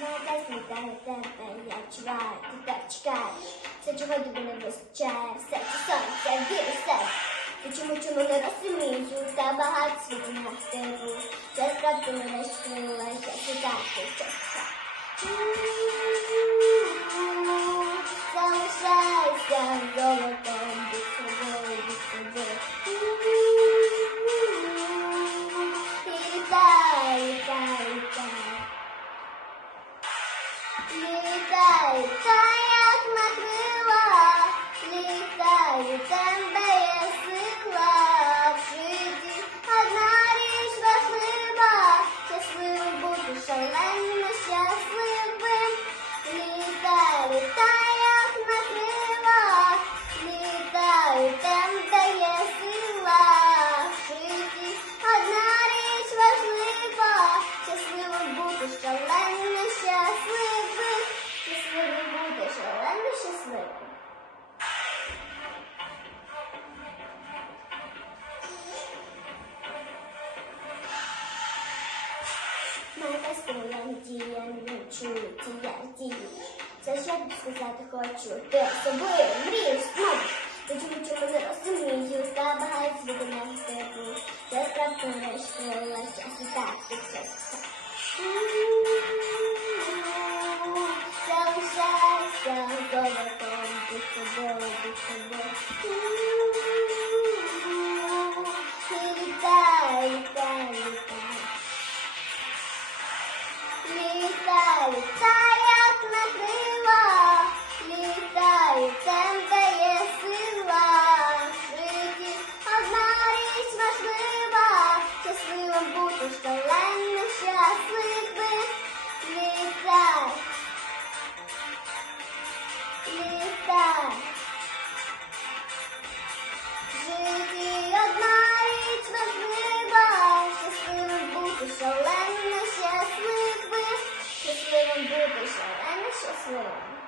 Молода злітає тебе, я чуваю, ти так чекаєш. Все, чого тобі не вистачає, серце сонця, віри в себе. Ти чому чому не розумію, та багато світу на стиву. Це справді мене шкрила, я чекати часа. Залишайся золотом, 你在在。надія, чуті я дію. Це ще сказати хочу. Ти собою мрієш знову. Ти чому чому не розумієш, та багато від мене степу. Я справді не шкрилась, а світа підсяться. Це лишається золото. 在 this and it's just little.